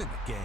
in the game.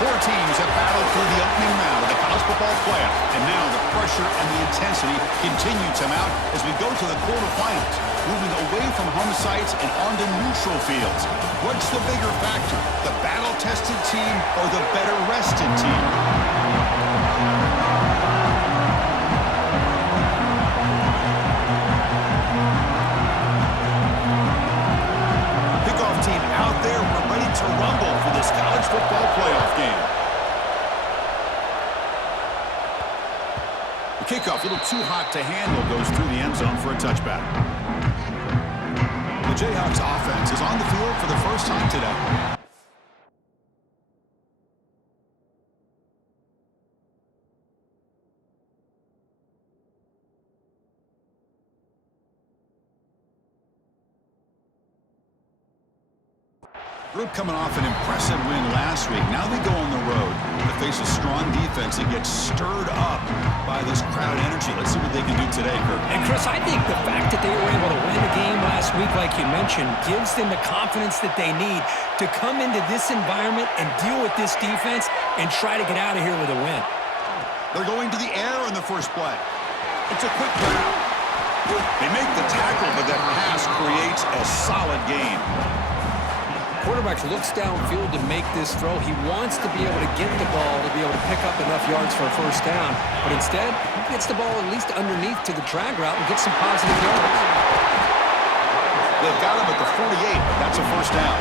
Four teams have battled through the opening round of the college football playoff, and now the pressure and the intensity continue to mount as we go to the quarterfinals, moving away from home sites and onto neutral fields. What's the bigger factor, the battle-tested team or the better-rested team? Kickoff team out there, we're ready to rumble for this college football playoff game. The kickoff, a little too hot to handle, goes through the end zone for a touchback. The Jayhawks offense is on the field for the first time today. Group coming off an impressive win last week. Now they go on the road to face a strong defense that gets stirred up by this crowd energy. Let's see what they can do today, Kurt. And, Chris, I think the fact that they were able to win the game last week, like you mentioned, gives them the confidence that they need to come into this environment and deal with this defense and try to get out of here with a win. They're going to the air in the first play. It's a quick route. They make the tackle, but that pass creates a solid gain. Quarterback looks downfield to make this throw. He wants to be able to get the ball to be able to pick up enough yards for a first down. But instead, he gets the ball at least underneath to the drag route and gets some positive yards. They've got him at the 48, but that's a first down.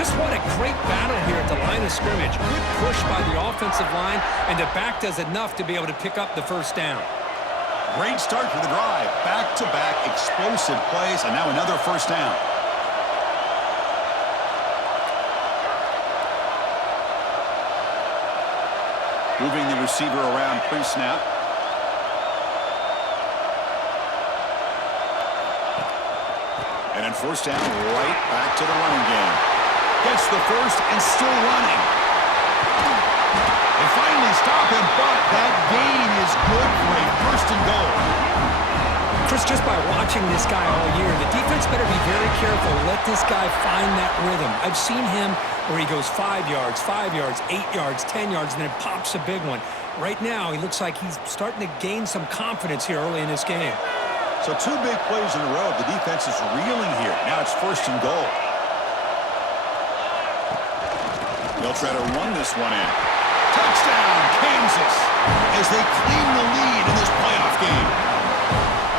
Just what a great battle here at the line of scrimmage. Good push by the offensive line, and the back does enough to be able to pick up the first down. Great start for the drive. Back-to-back explosive plays, and now another first down. Moving the receiver around pre-snap. And then first down, right back to the running game. Gets the first and still running. They finally stop him, but that gain is good for a first and goal. Chris, just by watching this guy all year, the defense better be very careful. Let this guy find that rhythm. I've seen him where he goes 5 yards, 8 yards, 10 yards, and then pops a big one. Right now, he looks like he's starting to gain some confidence here early in this game. So two big plays in a row. The defense is reeling here. Now it's first and goal. They'll try to run this one in. Touchdown, Kansas, as they claim the lead in this playoff game.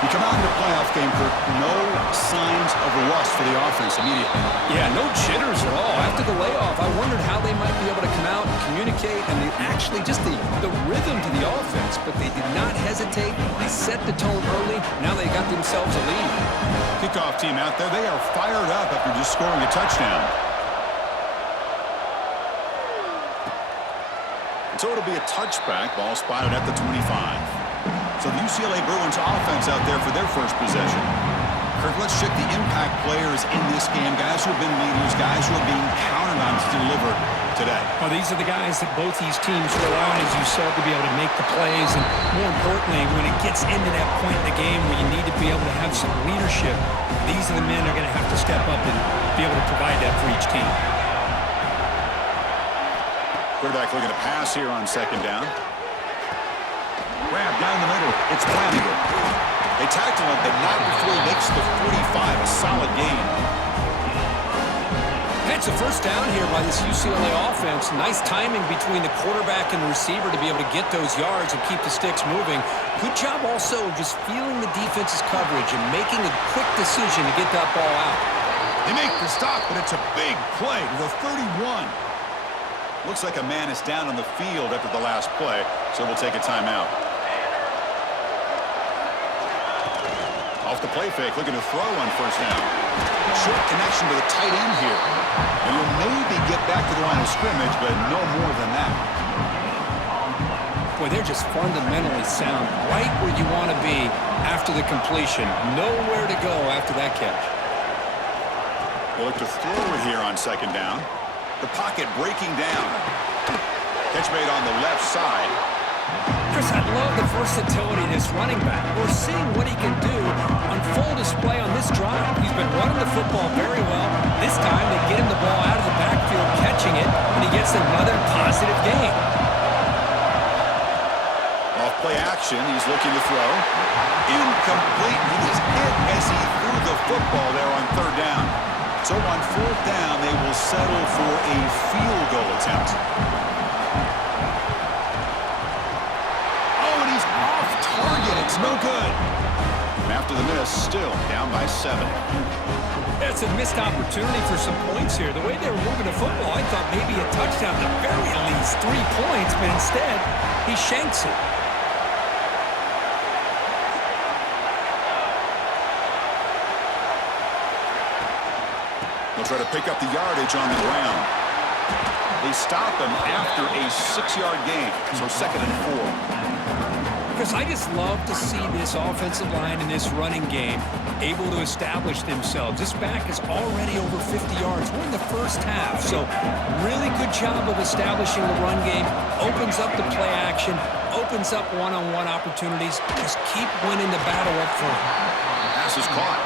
You come out in the playoff game, Kirk, no signs of rust for the offense immediately. Yeah, no jitters at all. After the layoff, I wondered how they might be able to come out and communicate and actually just the rhythm to the offense, but they did not hesitate. They set the tone early. Now they got themselves a lead. Kickoff team out there, they are fired up after just scoring a touchdown. So it'll be a touchback, ball spotted at the 25. So the UCLA Bruins offense out there for their first possession. Kirk, let's check the impact players in this game, guys who have been leaders, guys who are being counted on to deliver today. Well, these are the guys that both these teams rely on, as you said, to be able to make the plays. And more importantly, when it gets into that point in the game where you need to be able to have some leadership, these are the men that are going to have to step up and be able to provide that for each team. Quarterback looking to pass here on second down. Grab down the middle. It's Flanagan. They tackle him, but not before he makes the 45. A solid gain. It's a first down here by this UCLA offense. Nice timing between the quarterback and the receiver to be able to get those yards and keep the sticks moving. Good job also of just feeling the defense's coverage and making a quick decision to get that ball out. They make the stop, but it's a big play to the 31. Looks like a man is down on the field after the last play, so we'll take a timeout. Off the play fake, looking to throw on first down. Short connection to the tight end here. And you'll maybe get back to the line of scrimmage, but no more than that. Boy, they're just fundamentally sound right where you want to be after the completion. Nowhere to go after that catch. They'll look to throw it here on second down. The pocket breaking down. Catch made on the left side. Chris, I love the versatility of this running back. We're seeing what he can do on full display on this drive. He's been running the football very well. This time they get him the ball out of the backfield, catching it, and he gets another positive gain. Off play action, he's looking to throw. Incomplete. He was hit as he threw the football there on third down. So on fourth down, they will settle for a field goal attempt. Target, it's no good. After the miss, still down by 7. That's a missed opportunity for some points here. The way they were moving the football, I thought maybe a touchdown, at the very least 3 points, but instead, he shanks it. They'll try to pick up the yardage on the ground. They stop him after a 6-yard gain, so 2nd and 4. Because I just love to see this offensive line in this running game able to establish themselves. This back is already over 50 yards. We're in the first half, so really good job of establishing the run game. Opens up the play action, opens up one-on-one opportunities. Just keep winning the battle up front. Pass is caught.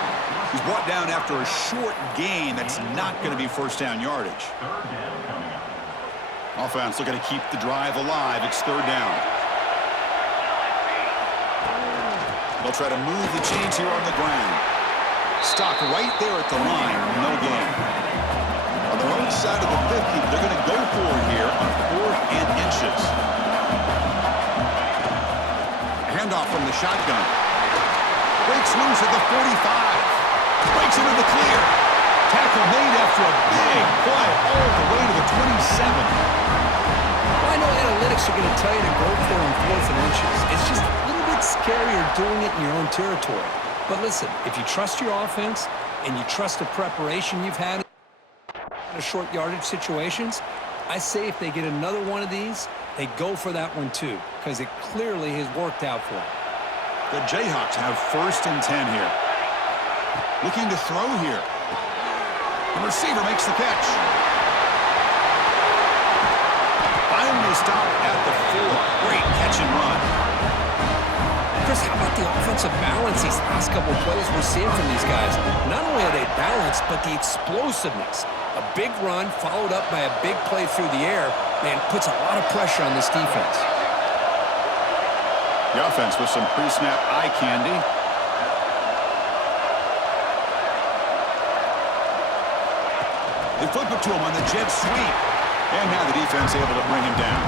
He's brought down after a short gain. That's not going to be first down yardage. Offense looking to keep the drive alive. It's third down. They'll try to move the chains here on the ground. Stop right there at the line. No gain. On their own side of the 50, they're going to go for it here on 4th and inches. Handoff from the shotgun. Breaks loose at the 45. Breaks into the clear. Tackle made after a big play all the way to the 27. Well, I know analytics are going to tell you to go for it on 4th and inches. It's just a little bit scarier doing it in your own territory. But listen, if you trust your offense and you trust the preparation you've had in short yardage situations, I say if they get another one of these, they go for that one too, because it clearly has worked out for them. The Jayhawks have 1st and 10 here. Looking to throw here. The receiver makes the catch. Finally stopped at the 4. Great catch and run. Chris, how about the offensive balance these last couple of plays we're seeing from these guys? Not only are they balanced, but the explosiveness. A big run followed up by a big play through the air, man, puts a lot of pressure on this defense. The offense with some pre-snap eye candy. They flip it to him on the jet sweep. And now the defense able to bring him down.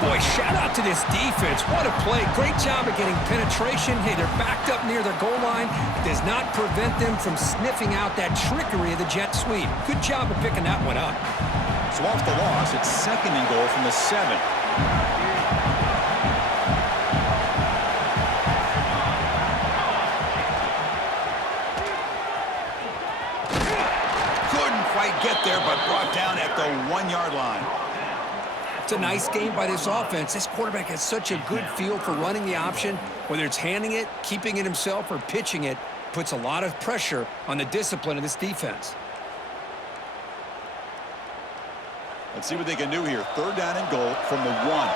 Boy, shout out to this defense. What a play. Great job of getting penetration. Hey, they're backed up near their goal line. Does not prevent them from sniffing out that trickery of the jet sweep. Good job of picking that one up. So off the loss, it's 2nd and goal from the 7. Couldn't quite get there, but brought down at the 1-yard line. It's a nice game by this offense. This quarterback has such a good feel for running the option. Whether it's handing it, keeping it himself, or pitching it, puts a lot of pressure on the discipline of this defense. Let's see what they can do here. 3rd down and goal from the 1.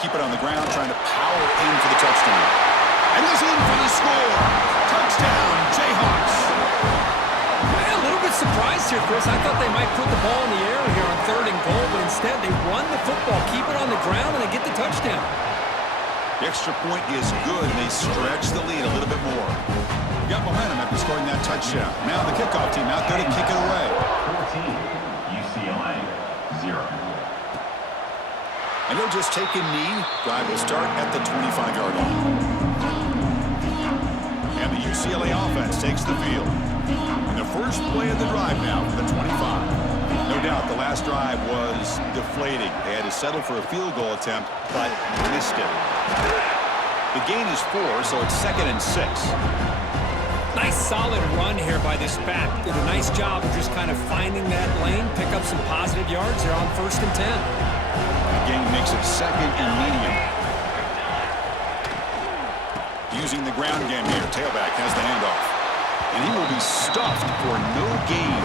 Keep it on the ground, trying to power in for the touchdown. And he's in for the score. Touchdown, Jayhawks. A little bit surprised here, Chris. I thought they might put the ball in the air here on 3rd and goal, but instead they run the football, keep it on the ground, and they get the touchdown. The extra point is good, and they stretch the lead a little bit more. Got momentum after scoring that touchdown. Now the kickoff team out there to kick it away. 14, UCLA, 0. And he'll just take a knee. Drive will start at the 25-yard line. And the UCLA offense takes the field. And the first play of the drive now for the 25. No doubt the last drive was deflating. They had to settle for a field goal attempt, but missed it. The gain is 4, so it's 2nd and 6. Nice solid run here by this back. Did a nice job of just kind of finding that lane, pick up some positive yards. They're on 1st and 10. The gain makes it 2nd and medium. Using the ground game here. Tailback has the handoff. And he will be stuffed for no gain.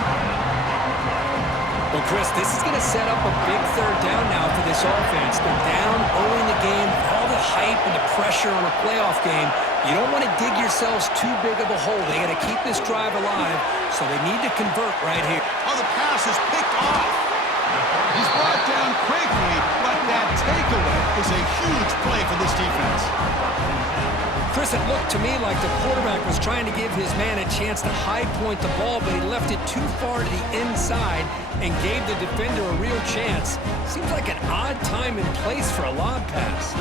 Well, Chris, this is going to set up a big 3rd down now for this offense. They're down early in the game. All the hype and the pressure on a playoff game. You don't want to dig yourselves too big of a hole. They got to keep this drive alive, so they need to convert right here. Oh, the pass is picked off. He's brought down quickly, but that takeaway is a huge play for this defense. Chris, it looked to me like the quarterback was trying to give his man a chance to high point the ball, but he left it too far to the inside and gave the defender a real chance. Seems like an odd time and place for a lob pass.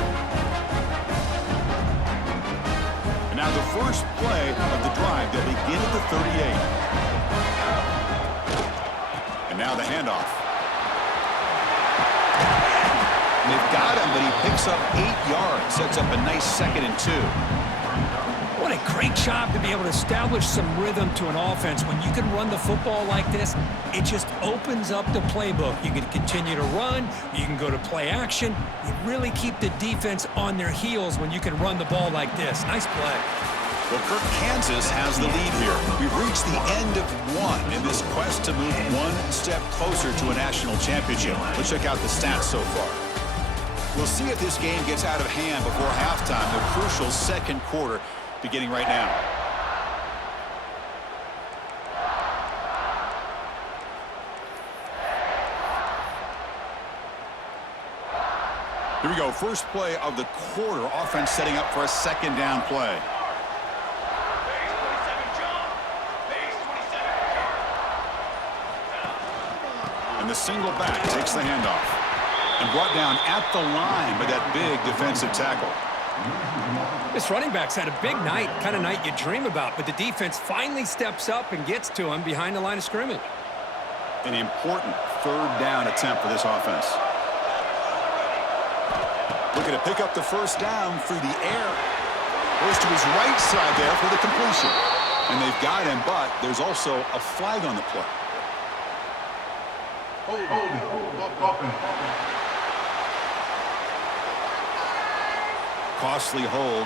And now the first play of the drive. They'll begin at the 38. And now the handoff. And they've got him, but he picks up 8 yards. Sets up a nice 2nd and 2. What a great job to be able to establish some rhythm to an offense. When you can run the football like this, it just opens up the playbook. You can continue to run. You can go to play action. You really keep the defense on their heels when you can run the ball like this. Nice play. Well, Kirk, Kansas has the lead here. We've reached the end of one in this quest to move one step closer to a national championship. Let's check out the stats so far. We'll see if this game gets out of hand before halftime, the crucial 2nd quarter beginning right now. Here we go. First play of the quarter. Offense setting up for a 2nd down play. And the single back takes the handoff. And brought down at the line by that big defensive tackle. This running back's had a big night, kind of night you dream about, but the defense finally steps up and gets to him behind the line of scrimmage. An important 3rd down attempt for this offense. Looking to pick up the 1st down through the air. Goes to his right side there for the completion. And they've got him, but there's also a flag on the play. Costly hold.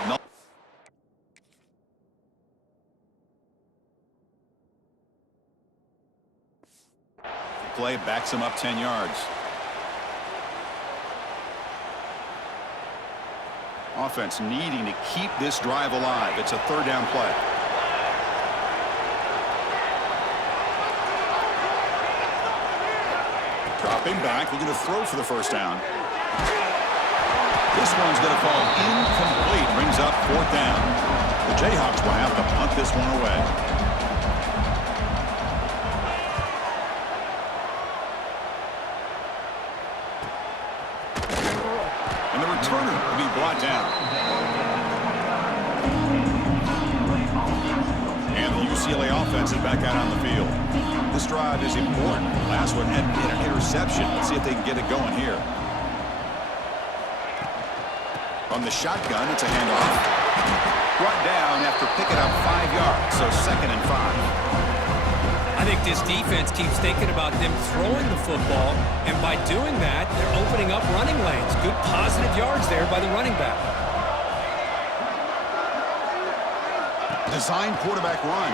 Play backs him up 10 yards. Offense needing to keep this drive alive. It's a 3rd down play. Dropping back, looking to throw for the 1st down. This one's going to fall incomplete. Brings up 4th down. The Jayhawks will have to punt this one away. And the returner will be brought down. And the UCLA offense is back out on the field. This drive is important. Last one ended in an interception. Let's see if they can get it going here. From the shotgun, it's a handoff. Brought down after picking up 5 yards, so 2nd and 5. I think this defense keeps thinking about them throwing the football, and by doing that, they're opening up running lanes. Good positive yards there by the running back. Design quarterback run.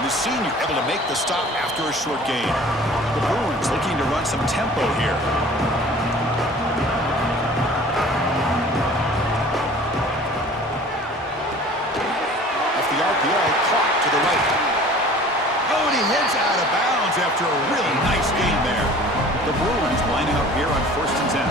And the senior able to make the stop after a short gain. The Bruins looking to run some tempo here. Clock to the right. Oh, and he heads out of bounds after a really nice game there. The Bruins lining up here on 1st and 10.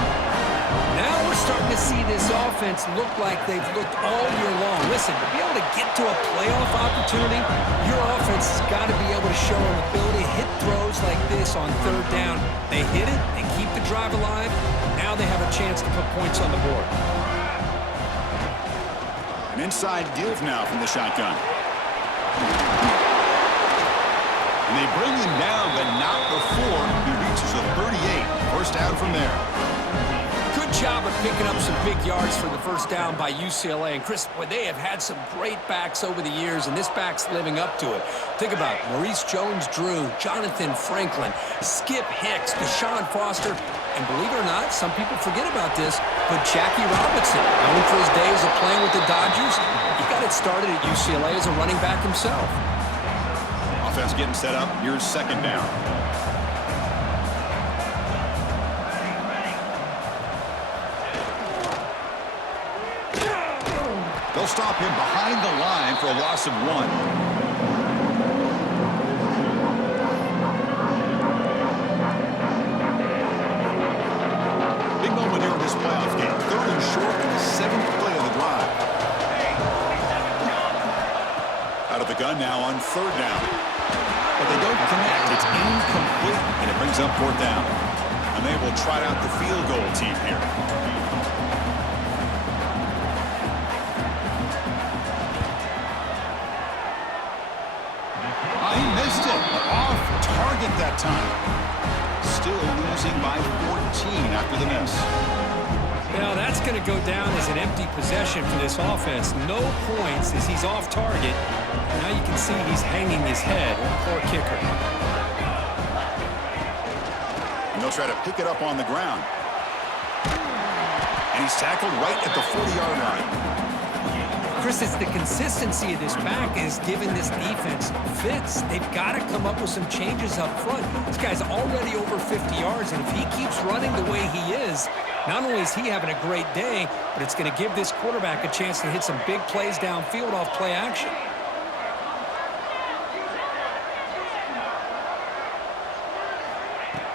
Now we're starting to see this offense look like they've looked all year long. Listen, to be able to get to a playoff opportunity, your offense has got to be able to show an ability to hit throws like this on third down. They hit it, they keep the drive alive. Now they have a chance to put points on the board. An inside give now from the shotgun. And they bring him down, but not before he reaches the 38. First down from there. Good job of picking up some big yards for the first down by UCLA. And Chris, boy, they have had some great backs over the years, and this back's living up to it. Think about Maurice Jones-Drew, Jonathan Franklin, Skip Hicks, Deshaun Foster, and believe it or not, some people forget about this, but Jackie Robinson, known for his days of playing with the Dodgers, he got it started at UCLA as a running back himself. Offense getting set up. Here's second down. They'll stop him behind the line for a loss of 1. Playoff game. Third and short in the 7th play of the drive. Out of the gun now on third down. But they don't connect. It's incomplete, and it brings up fourth down. And they will try out the field goal team here. He missed it. Off target that time. Still losing by 14 after the miss. Now that's going to go down as an empty possession for this offense. No points as he's off target. Now you can see he's hanging his head. Poor kicker. And they'll try to pick it up on the ground. And he's tackled right at the 40-yard line. Chris, it's the consistency of this back is giving this defense fits. They've got to come up with some changes up front. This guy's already over 50 yards, and if he keeps running the way he is, not only is he having a great day, but it's going to give this quarterback a chance to hit some big plays downfield off play action.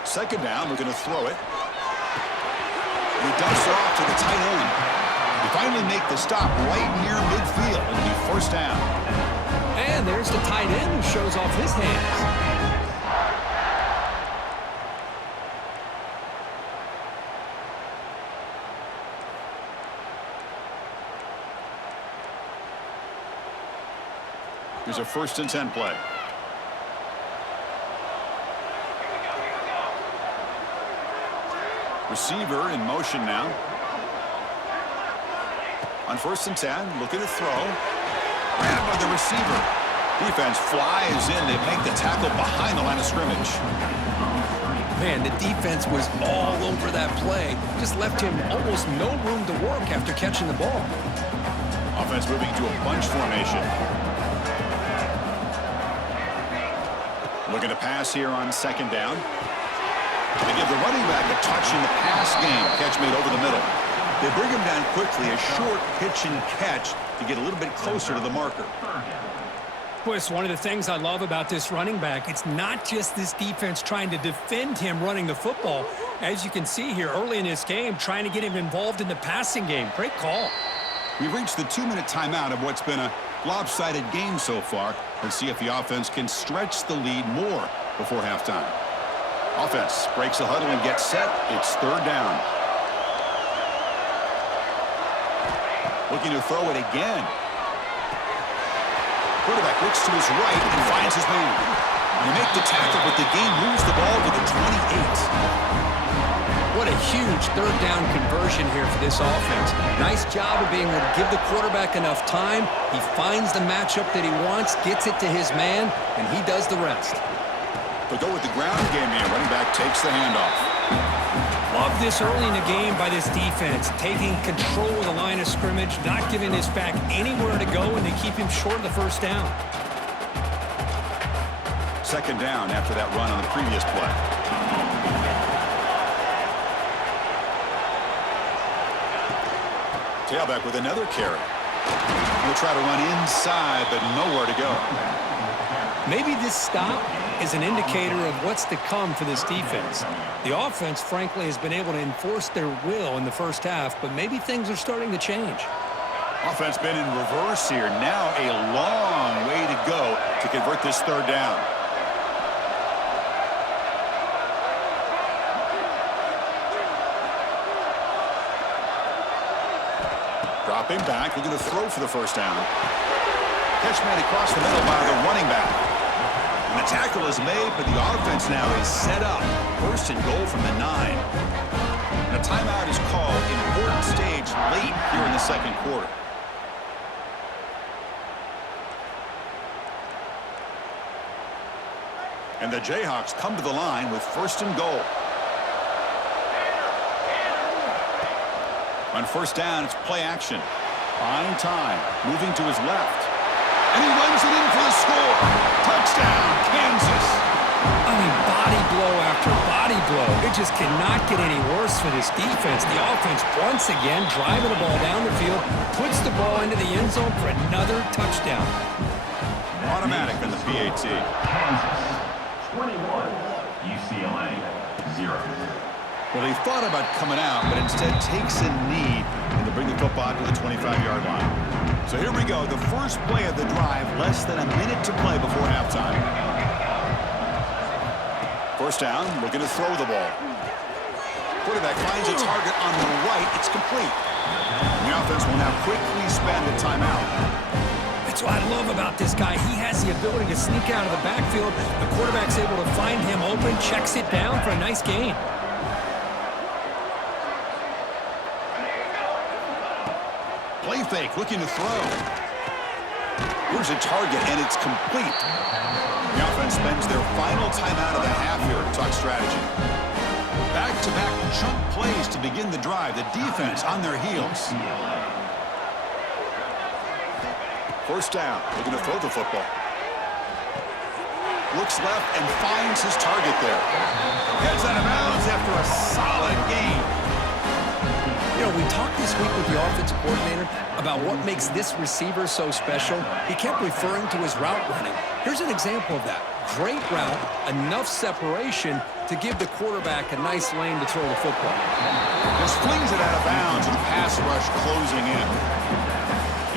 Second down, we're going to throw it. He dumps it off to the tight end. They finally make the stop right near midfield. It'll be first down. And there's the tight end who shows off his hands. Here's a 1st and 10 play. Receiver in motion now. On 1st and 10, looking to throw. Grabbed by the receiver. Defense flies in. They make the tackle behind the line of scrimmage. Man, the defense was all over that play. Just left him almost no room to work after catching the ball. Offense moving to a bunch formation. Looking to pass here on second down. They give the running back a touch in the pass game. Catch made over the middle. They bring him down quickly, a short pitch and catch to get a little bit closer to the marker. Boy, it's one of the things I love about this running back. It's not just this defense trying to defend him running the football. As you can see here early in this game, trying to get him involved in the passing game. Great call. We've reached the 2-minute timeout of what's been a lopsided game so far. Let's see if the offense can stretch the lead more before halftime. Offense breaks the huddle and gets set. It's third down. Looking to throw it again. Quarterback looks to his right and finds his man. They make the tackle, but the game moves the ball to the 28. What a huge third down conversion here for this offense. Nice job of being able to give the quarterback enough time. He finds the matchup that he wants, gets it to his man, and he does the rest. They'll go with the ground game here. Running back takes the handoff. Love this early in the game by this defense, taking control of the line of scrimmage, not giving this back anywhere to go, and they keep him short of the first down. Second down after that run on the previous play. Tailback with another carry. He'll try to run inside, but nowhere to go. Maybe this stop is an indicator of what's to come for this defense. The offense, frankly, has been able to enforce their will in the first half, but maybe things are starting to change. Offense been in reverse here. Now a long way to go to convert this third down. Dropping back, looking to throw for the first down. Catch made across the middle by the running back. And the tackle is made, but the offense now is set up. First and goal from the 9. And a timeout is called. Important stage late here in the second quarter. And the Jayhawks come to the line with first and goal. On first down, it's play action. Buying time, moving to his left. And he runs it in for the score. Touchdown, Kansas. I mean, body blow after body blow. It just cannot get any worse for this defense. The offense, once again, driving the ball down the field, puts the ball into the end zone for another touchdown. Automatic on the PAT. Kansas 21, UCLA 0. Well, he thought about coming out, but instead takes a knee and to bring the football to the 25-yard line. So here we go, the first play of the drive, less than a minute to play before halftime. First down, looking to throw the ball. Quarterback finds a target on the right, it's complete. The offense will now quickly spend a timeout. That's what I love about this guy. He has the ability to sneak out of the backfield. The quarterback's able to find him open, checks it down for a nice gain. Play fake, looking to throw. Here's a target, and it's complete. The offense spends their final timeout of the half here to talk strategy. Back-to-back chunk plays to begin the drive. The defense on their heels. First down, looking to throw the football. Looks left and finds his target there. Heads out of bounds after a solid gain. You know, we talked this week with the offensive coordinator about what makes this receiver so special. He kept referring to his route running. Here's an example of that. Great route, enough separation to give the quarterback a nice lane to throw the football. Just flings it out of bounds with the pass rush closing in.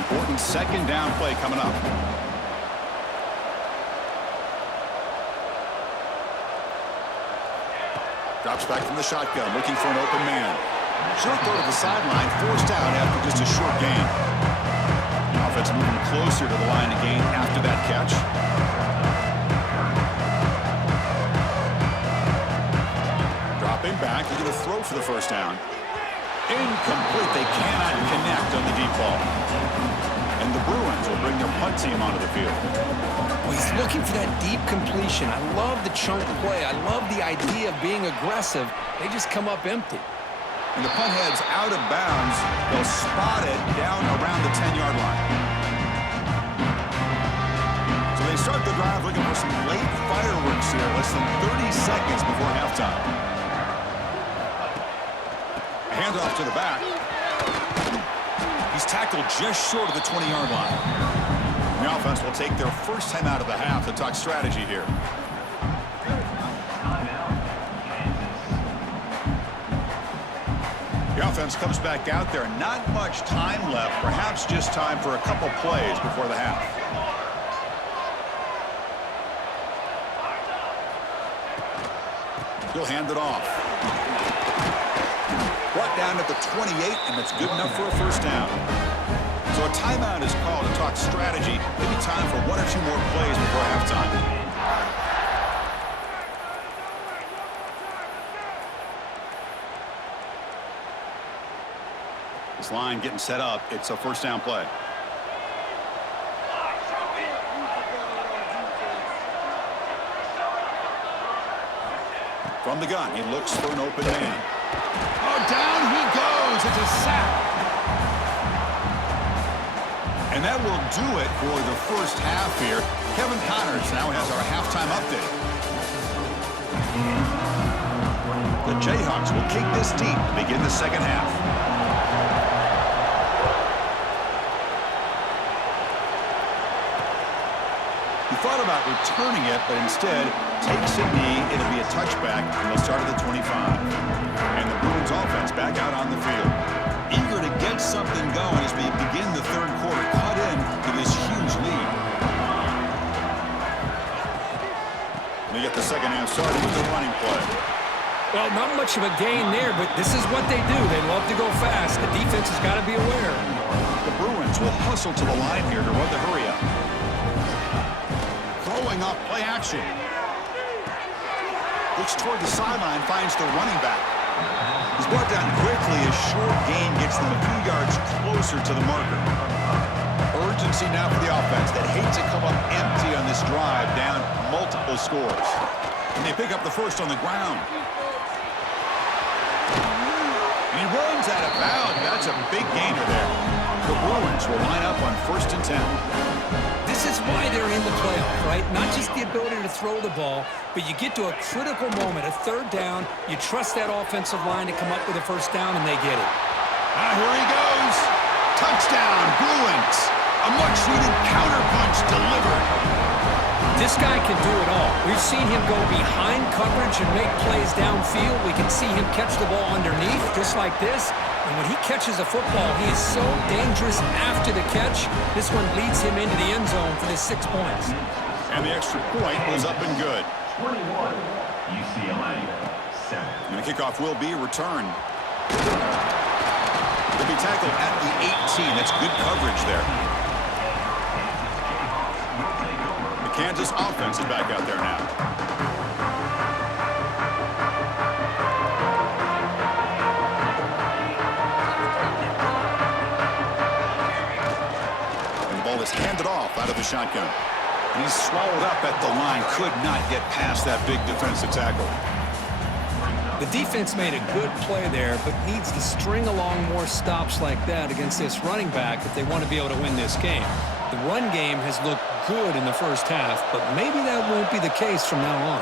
Important second down play coming up. Drops back from the shotgun, looking for an open man. Short throw to the sideline, forced out after just a short gain. Offense moving closer to the line of gain after that catch. Dropping back, looking to throw for the first down. Incomplete, they cannot connect on the deep ball. And the Bruins will bring their punt team onto the field. Well, he's looking for that deep completion. I love the chunk play. I love the idea of being aggressive. They just come up empty. And the punt heads out of bounds. They'll spot it down around the 10-yard line. So they start the drive looking for some late fireworks here, less than 30 seconds before halftime. A handoff to the back. He's tackled just short of the 20-yard line. The offense will take their first time out of the half to talk strategy here. The offense comes back out there. Not much time left. Perhaps just time for a couple plays before the half. He'll hand it off. Brought down at the 28, and that's good enough for a first down. So a timeout is called to talk strategy. Maybe time for one or two more plays before halftime. This line getting set up. It's a first down play. From the gun, he looks for an open man. Oh, down he goes. It's a sack. And that will do it for the first half here. Kevin Connors now has our halftime update. The Jayhawks will kick this deep to begin the second half. He thought about returning it, but instead takes a knee. It'll be a touchback, and they'll start at the 25. And the Bruins offense back out on the field. Eager to get something going as we begin the third quarter. Cut in to this huge lead. They get the second half started with the running play. Well, not much of a gain there, but this is what they do. They love to go fast. The defense has got to be aware. The Bruins will hustle to the line here to run the hurry up. Throwing off play action. Looks toward the sideline, finds the running back. He's brought down quickly. A short gain gets them a few yards closer to the marker. Urgency now for the offense that hates to come up empty on this drive, down multiple scores. And they pick up the first on the ground. And he runs out of bounds. That's a big gainer there. The Bruins will line up on 1st and 10. This is why they're in the playoff, right? Not just the ability to throw the ball, but you get to a critical moment, a third down. You trust that offensive line to come up with a first down, and they get it. Here he goes. Touchdown, Bruins. A much-needed counterpunch delivered. This guy can do it all. We've seen him go behind coverage and make plays downfield. We can see him catch the ball underneath, just like this. And when he catches a football, he is so dangerous after the catch. This one leads him into the end zone for the 6 points. And the extra point was up and good. 21, UCLA, 7. And the kickoff will be returned. They'll be tackled at the 18. That's good coverage there. The Kansas offense is back out there now. And the ball is handed off out of the shotgun. And he's swallowed up at the line. Could not get past that big defensive tackle. The defense made a good play there, but needs to string along more stops like that against this running back if they want to be able to win this game. The run game has looked good in the first half, but maybe that won't be the case from now on.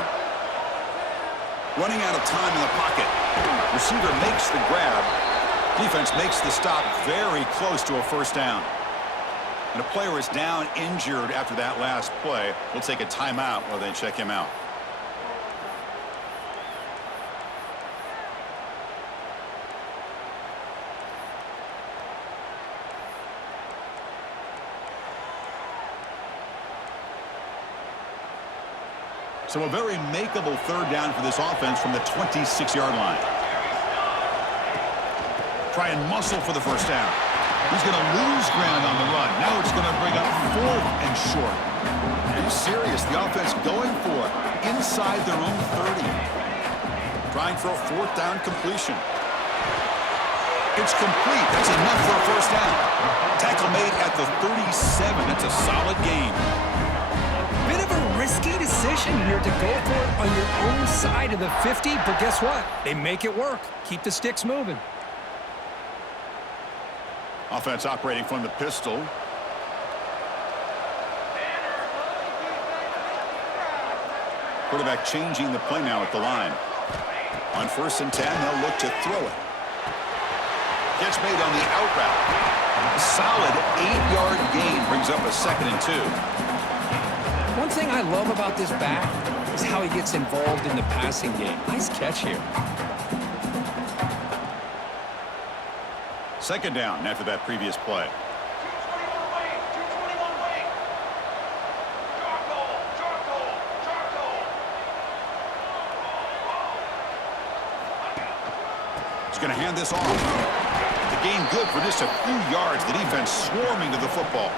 Running out of time in the pocket. Receiver makes the grab. Defense makes the stop very close to a first down. And a player is down injured after that last play. We'll take a timeout while they check him out. So a very makeable third down for this offense from the 26-yard line. Try and muscle for the first down. He's going to lose ground on the run. Now it's going to bring up 4th and short. Are you serious? The offense going for it inside their own 30. Trying for a 4th down completion. It's complete. That's enough for a first down. Tackle made at the 37. That's a solid gain. Bit of a risky decision here to go for it on your own side of the 50, but guess what? They make it work. Keep the sticks moving. Offense operating from the pistol. Quarterback changing the play now at the line. On 1st and 10, they'll look to throw it. Catch made on the out route. A solid 8-yard gain brings up a 2nd and 2. One thing I love about this back is how he gets involved in the passing game. Nice catch here. 2nd down after that previous play. He's going to hand this off. The gain good for just a few yards. The defense swarming to the football.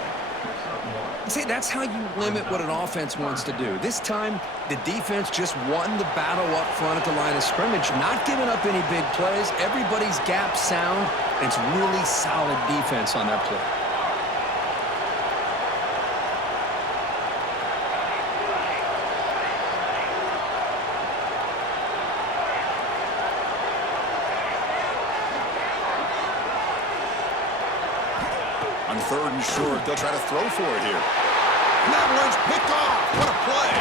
See, that's how you limit what an offense wants to do. This time, the defense just won the battle up front at the line of scrimmage, not giving up any big plays. Everybody's gap sound, and it's really solid defense on that play. On 3rd and short, they'll try to throw for it here. And that one's picked off. What a play.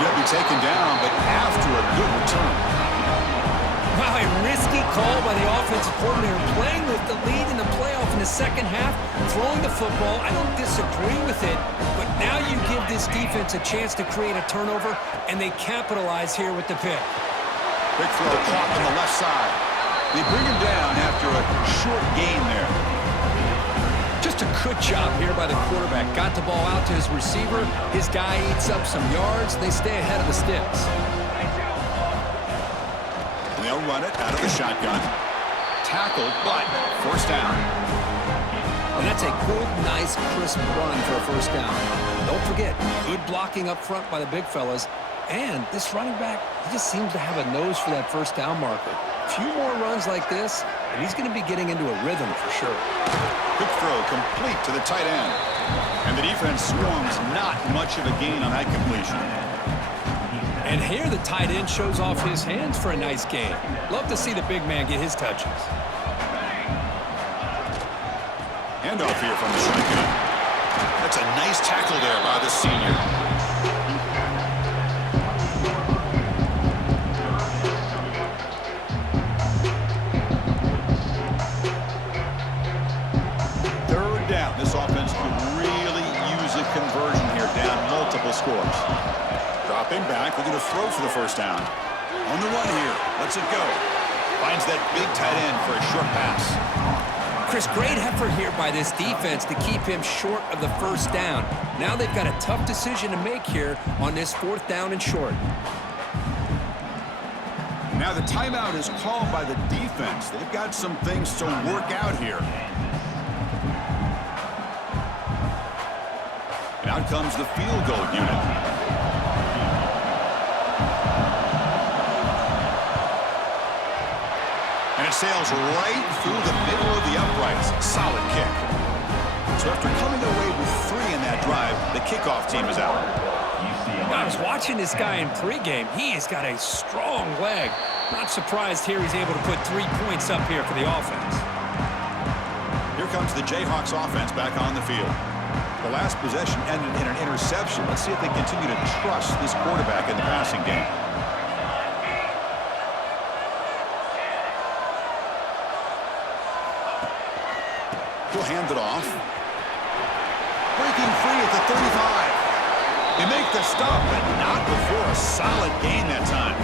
He'll be taken down, but after a good return. Wow, a risky call by the offensive coordinator, playing with the lead in the playoff in the second half, throwing the football. I don't disagree with it, but now you give this defense a chance to create a turnover, and they capitalize here with the pick. Big throw caught on the left side. They bring him down after a short gain there. Just a good job here by the quarterback. Got the ball out to his receiver. His guy eats up some yards. They stay ahead of the sticks. They'll run it out of the shotgun. Tackled, but first down. And that's a good, nice, crisp run for a first down. Don't forget, good blocking up front by the big fellas. And this running back, he just seems to have a nose for that first down marker. A few more runs like this, and he's going to be getting into a rhythm for sure. Quick throw complete to the tight end. And the defense swarms not much of a gain on that completion. And here the tight end shows off his hands for a nice gain. Love to see the big man get his touches. Handoff here from the shotgun. That's a nice tackle there by the senior. Third down. This offense could really use a conversion here, down multiple scores. Dropping back, looking to throw for the first down. On the run here, lets it go. Finds that big tight end for a short pass. Chris, great effort here by this defense to keep him short of the first down. Now they've got a tough decision to make here on this fourth down and short. Now the timeout is called by the defense. They've got some things to work out here. And out comes the field goal unit. And it sails right through the middle of the uprights. Solid kick. So after coming away with 3 in that drive, the kickoff team is out. I was watching this guy in pregame. He has got a strong leg. Not surprised here he's able to put 3 points up here for the offense. Here comes the Jayhawks offense back on the field. The last possession ended in an interception. Let's see if they continue to trust this quarterback in the passing game. He'll hand it off. Breaking free at the 35. They make the stop, but not before a solid gain that time.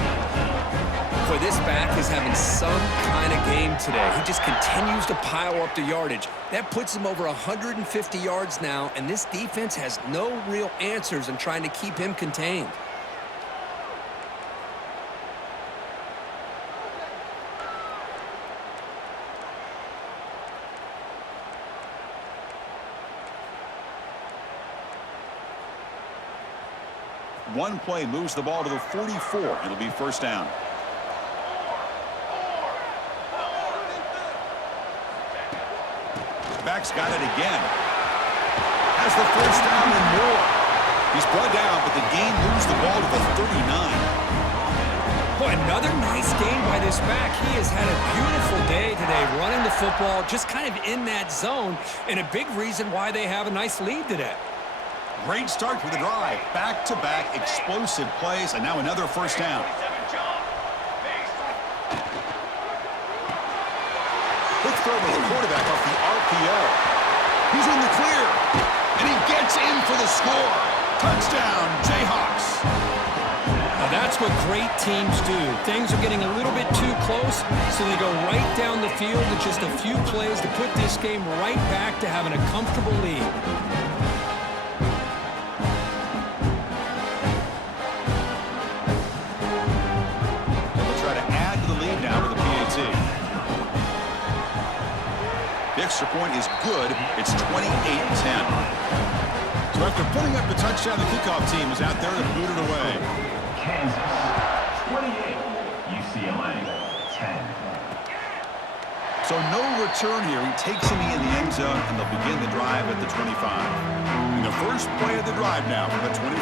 Boy, this back is having some kind of game today. He just continues to pile up the yardage. That puts him over 150 yards now, and this defense has no real answers in trying to keep him contained. One play moves the ball to the 44. It'll be first down. Back's got it again. Has the first down and more. He's brought down, but the gain moves the ball to the 39. Boy, another nice game by this back. He has had a beautiful day today running the football, just kind of in that zone, and a big reason why they have a nice lead today. Great start for the drive. Back-to-back explosive plays, and now another first down. Quick throw by the quarterback off the RPO. He's in the clear, and he gets in for the score. Touchdown, Jayhawks. Now that's what great teams do. Things are getting a little bit too close, so they go right down the field with just a few plays to put this game right back to having a comfortable lead. The extra point is good. It's 28-10. So after putting up the touchdown, the kickoff team is out there to boot it away. Kansas, 28. UCLA, 10. So no return here. He takes him in the end zone, and they'll begin the drive at the 25. And the first play of the drive now from the 25.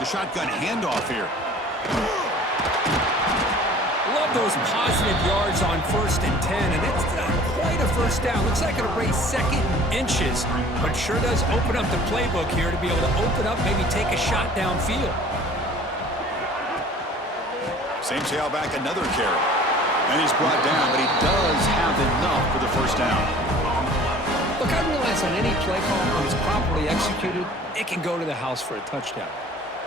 The shotgun handoff here. Love those positive yards on 1st and 10, and it's quite a first down. Looks like it'll raise second inches, but sure does open up the playbook here to be able to open up, maybe take a shot downfield. Same tailback, another carry. And he's brought down, but he does have enough for the first down. Look, I realize on any play call, when it's properly executed, it can go to the house for a touchdown.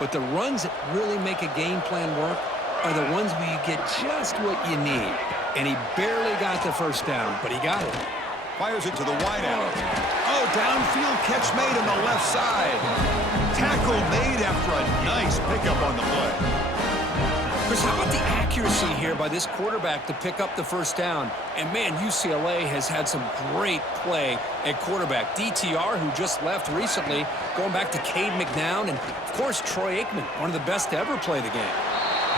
But the runs that really make a game plan work are the ones where you get just what you need. And he barely got the first down, but he got it. Fires it to the wide out. Oh, downfield catch made on the left side. Tackle made after a nice pickup on the play. Chris, how about the accuracy here by this quarterback to pick up the first down? And, man, UCLA has had some great play at quarterback. DTR, who just left recently, going back to Cade McNown, and, of course, Troy Aikman, one of the best to ever play the game.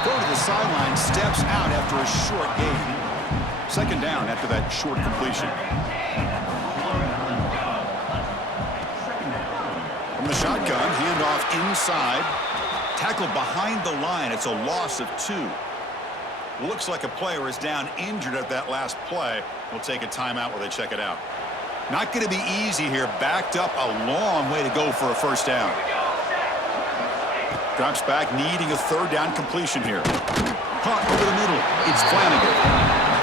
Go to the sideline, steps out after a short gain. Second down after that short completion. From the shotgun, handoff inside. Tackled behind the line. It's a loss of 2. Looks like a player is down injured at that last play. We'll take a timeout while they check it out. Not going to be easy here. Backed up a long way to go for a first down. Drops back, needing a third down completion here. Caught over the middle. It's Flanagan.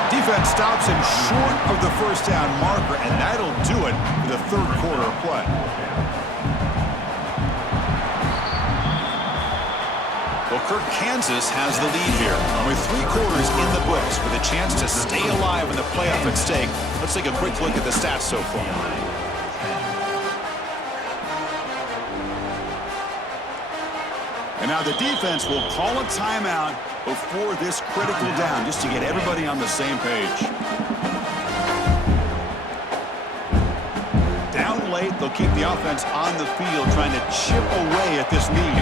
Defense stops him short of the first down marker, and that'll do it for the third quarter of play. Well, Kirk, Kansas has the lead here. With 3 quarters in the books, with a chance to stay alive in the playoff at stake, let's take a quick look at the stats so far. And now the defense will call a timeout before this critical down, just to get everybody on the same page. Down late, they'll keep the offense on the field, trying to chip away at this lead.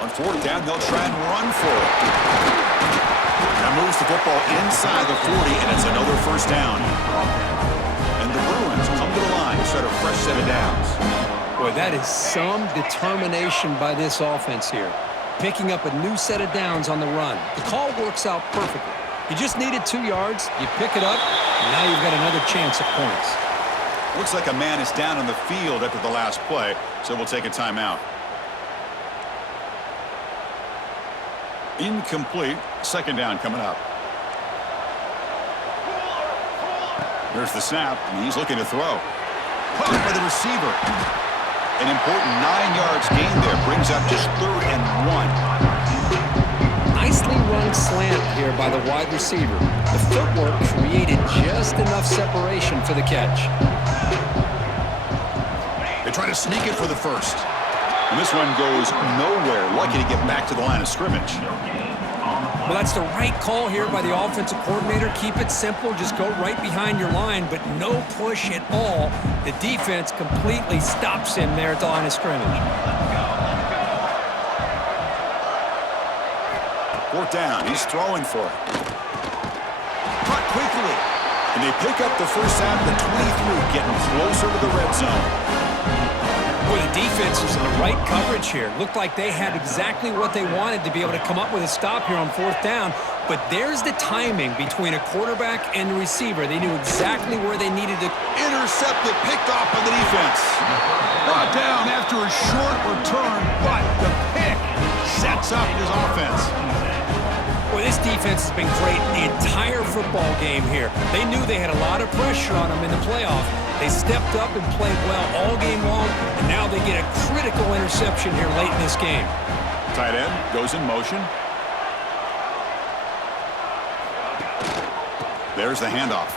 On fourth down, they'll try and run for it. Now moves the football inside the 40, and it's another first down. And the Bruins come to the line to start a fresh set of downs. Boy, that is some determination by this offense here. Picking up a new set of downs on the run. The call works out perfectly. You just needed 2 yards, you pick it up, and now you've got another chance at points. Looks like a man is down on the field after the last play, so we'll take a timeout. Incomplete. Second down coming up. There's the snap, and he's looking to throw. Caught by the receiver. An important 9 yards gain there. Brings up just 3rd and 1. Nicely run slant here by the wide receiver. The footwork created just enough separation for the catch. They try to sneak it for the first. And this one goes nowhere. Lucky to get back to the line of scrimmage. Well, that's the right call here by the offensive coordinator. Keep it simple. Just go right behind your line, but no push at all. The defense completely stops him there at the line of scrimmage. Fourth down. He's throwing for it. Caught quickly. And they pick up the first down at the 23, getting closer to the red zone. Boy, the defense was in the right coverage here. Looked like they had exactly what they wanted to be able to come up with a stop here on fourth down. But there's the timing between a quarterback and the receiver. They knew exactly where they needed to. Intercepted, picked off on the defense. Brought down after a short return, but the pick sets up his offense. Boy, this defense has been great the entire football game here. They knew they had a lot of pressure on them in the playoff. They stepped up and played well all game long, and now they get a critical interception here late in this game. Tight end goes in motion. There's the handoff.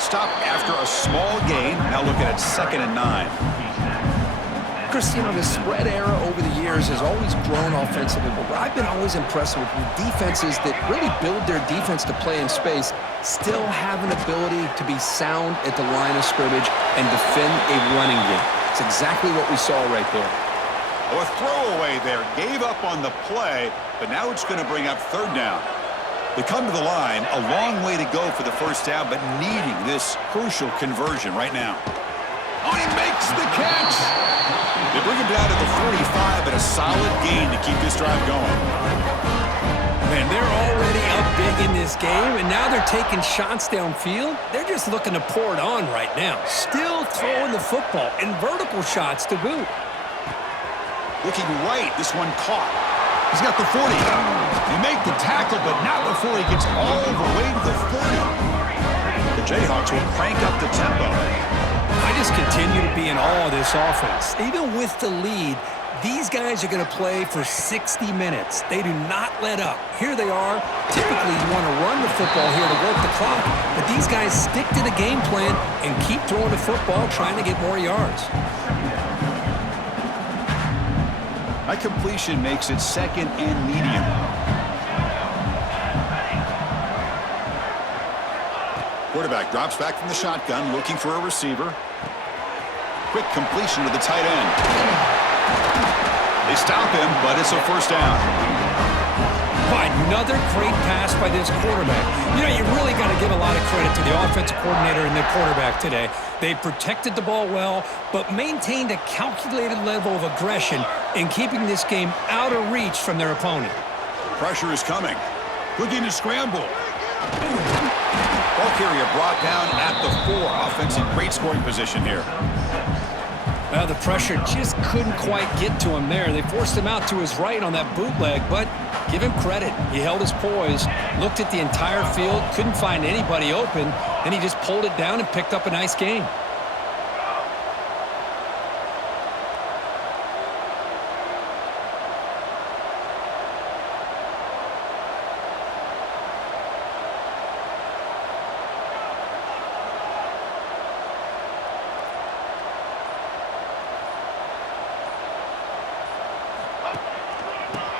Stop after a small gain. Now looking at 2nd and 9. Chris, you know, the spread era over the years has always grown offensively, but I've been always impressed with defenses that really build their defense to play in space, still have an ability to be sound at the line of scrimmage and defend a running game. It's exactly what we saw right there. Oh, a throwaway there. Gave up on the play, but now it's going to bring up 3rd down. They come to the line, a long way to go for the first down, but needing this crucial conversion right now. Oh, he makes the catch! They bring him down to the 45, but a solid gain to keep this drive going. Man, they're already up big in this game, and now they're taking shots downfield. They're just looking to pour it on right now. Still throwing the football, and vertical shots to boot. Looking right, this one caught. He's got the 40. They make the tackle, but not before he gets all the way to the 30. The Jayhawks will crank up the tempo. I just continue to be in awe of this offense. Even with the lead, these guys are going to play for 60 minutes. They do not let up. Here they are. Typically, you want to run the football here to work the clock, but these guys stick to the game plan and keep throwing the football, trying to get more yards. That completion makes it second and medium. Quarterback drops back from the shotgun, looking for a receiver. Quick completion to the tight end. They stop him, but it's a first down. Another great pass by this quarterback. You know, you really got to give a lot of credit to the offensive coordinator and the quarterback today. They protected the ball well, but maintained a calculated level of aggression in keeping this game out of reach from their opponent. Pressure is coming. Looking to scramble. Ball carrier brought down at the 4. Offense in great scoring position here. Well, the pressure just couldn't quite get to him there. They forced him out to his right on that bootleg, but give him credit. He held his poise, looked at the entire field, couldn't find anybody open, and he just pulled it down and picked up a nice gain.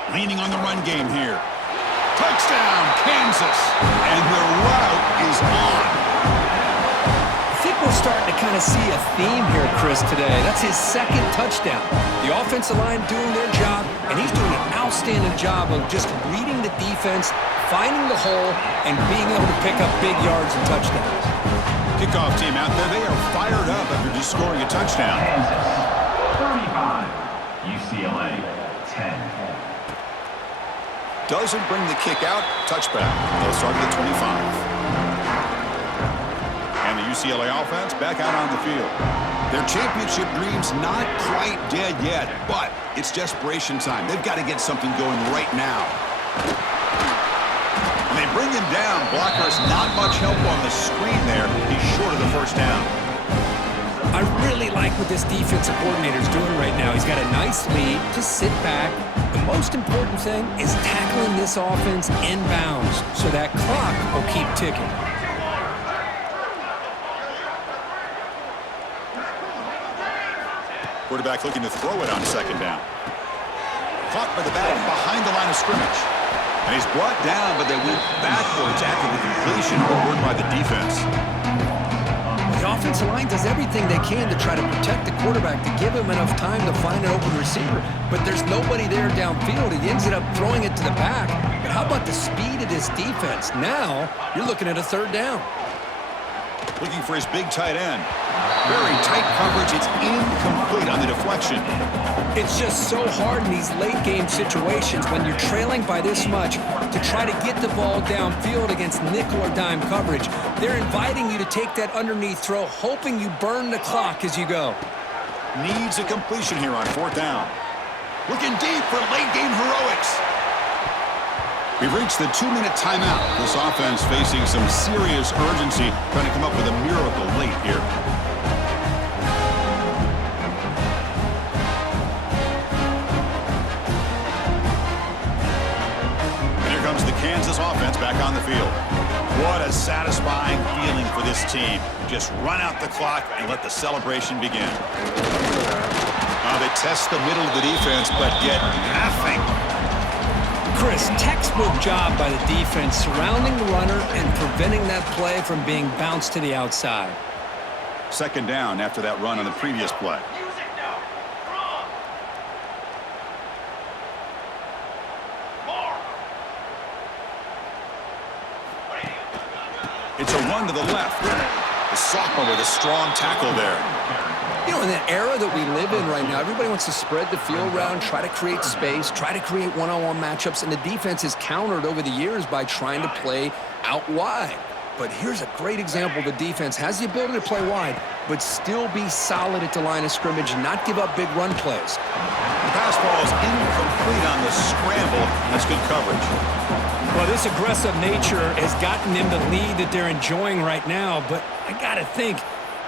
Leaning on the run game here. Touchdown, Kansas. And the route is on. I think we're starting to kind of see a theme here, Chris, today. That's his second touchdown. The offensive line doing their job, and he's doing an outstanding job of just reading the defense, finding the hole, and being able to pick up big yards and touchdowns. Kickoff team out there, they are fired up after just scoring a touchdown. Kansas, 35. UCLA, 10. Doesn't bring the kick out. Touchback. They'll start at the 25. And the UCLA offense back out on the field. Their championship dreams not quite dead yet, but it's desperation time. They've got to get something going right now. And they bring him down. Blockers not much help on the screen there. He's short of the first down. I really like what this defensive coordinator is doing right now. He's got a nice lead. Just sit back. The most important thing is tackling this offense inbounds so that clock will keep ticking. Quarterback looking to throw it on second down. Caught by the back behind the line of scrimmage. And he's brought down, but they went backwards after the completion, overruled by the defense. The offensive line does everything they can to try to protect the quarterback, to give him enough time to find an open receiver. But there's nobody there downfield. He ends up throwing it to the back. But how about the speed of this defense? Now you're looking at a third down. Looking for his big tight end. Very tight coverage. It's incomplete on the deflection. It's just so hard in these late-game situations when you're trailing by this much to try to get the ball downfield against nickel or dime coverage. They're inviting you to take that underneath throw, hoping you burn the clock as you go. Needs a completion here on fourth down. Looking deep for late-game heroics. We've reached the 2-minute timeout. This offense facing some serious urgency, trying to come up with a miracle late here. And here comes the Kansas offense back on the field. What a satisfying feeling for this team. Just run out the clock and let the celebration begin. They test the middle of the defense, but get nothing. Chris, textbook job by the defense surrounding the runner and preventing that play from being bounced to the outside. Second down after that run on the previous play. It's a run to the left. The sophomore with a strong tackle there. You know, in that era that we live in right now, everybody wants to spread the field around, try to create space, try to create one-on-one matchups, and the defense has countered over the years by trying to play out wide. But here's a great example. The defense has the ability to play wide, but still be solid at the line of scrimmage and not give up big run plays. The pass ball is incomplete on the scramble. That's good coverage. Well, this aggressive nature has gotten them the lead that they're enjoying right now, but I got to think,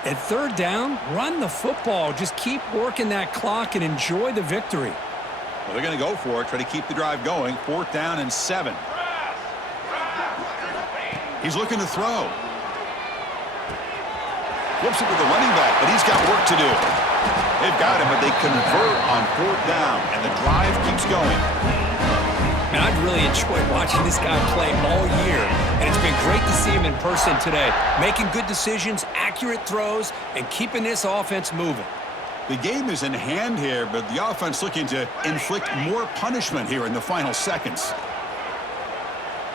at third down, run the football. Just keep working that clock and enjoy the victory. Well, they're going to go for it, try to keep the drive going. 4th down and 7. He's looking to throw. Flips it to the running back, but he's got work to do. They've got him, but they convert on 4th down, and the drive keeps going. And I've really enjoyed watching this guy play all year, and it's been great to see him in person today, making good decisions, accurate throws, and keeping this offense moving. The game is in hand here, but the offense looking to inflict more punishment here in the final seconds.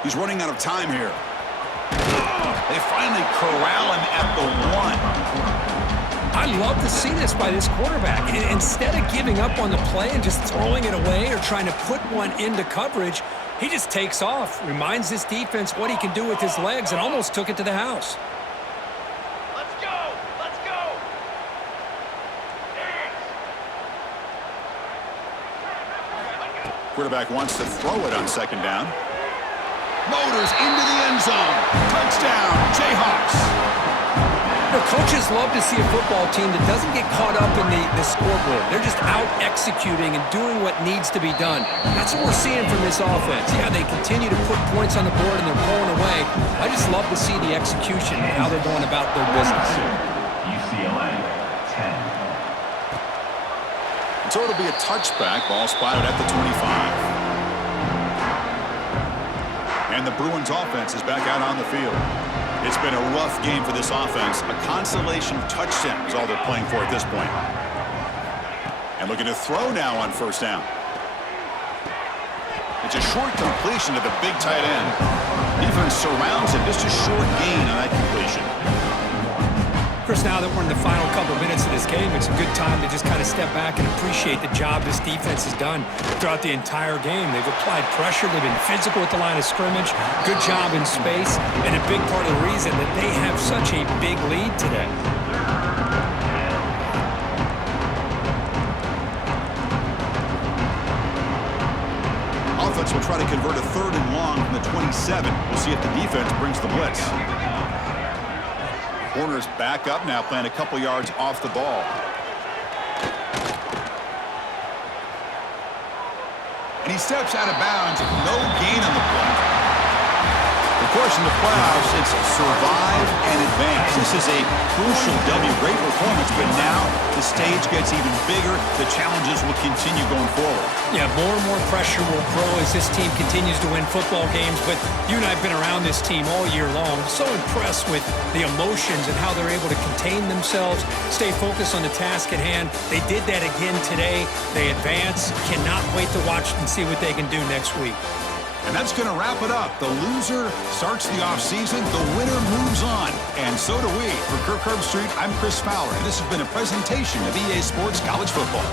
He's running out of time here. They finally corral him at the 1. I love to see this by this quarterback. Instead of giving up on the play and just throwing it away or trying to put one into coverage, he just takes off, reminds this defense what he can do with his legs, and almost took it to the house. Let's go! Let's go! Quarterback wants to throw it on 2nd down. Motors into the end zone. Touchdown, Jayhawks. Coaches love to see a football team that doesn't get caught up in the scoreboard. They're just out executing and doing what needs to be done. That's what we're seeing from this offense. Yeah, they continue to put points on the board and they're pulling away. I just love to see the execution and how they're going about their business. UCLA, 10. So it'll be a touchback. Ball spotted at the 25. And the Bruins offense is back out on the field. It's been a rough game for this offense. A consolation touchdown is all they're playing for at this point. And looking to throw now on 1st down. It's a short completion to the big tight end. Defense surrounds him. Just a short gain on that completion. Chris, now that we're in the final couple minutes of this game, it's a good time to just kind of step back and appreciate the job this defense has done throughout the entire game. They've applied pressure. They've been physical at the line of scrimmage. Good job in space. And a big part of the reason that they have such a big lead today. Offense will try to convert a 3rd and long from the 27. We'll see if the defense brings the blitz. Corner's back up now, playing a couple yards off the ball. And he steps out of bounds. No gain on the play. Of course, in the playoffs, it's survive and advance. This is a crucial W. Great performance, but now the stage gets even bigger. The challenges will continue going forward. Yeah, more and more pressure will grow as this team continues to win football games. But you and I have been around this team all year long. So impressed with the emotions and how they're able to contain themselves, stay focused on the task at hand. They did that again today. They advance. Cannot wait to watch and see what they can do next week. And that's going to wrap it up. The loser starts the offseason. The winner moves on. And so do we. For Kirk Herbstreit, I'm Chris Fowler. And this has been a presentation of EA Sports College Football.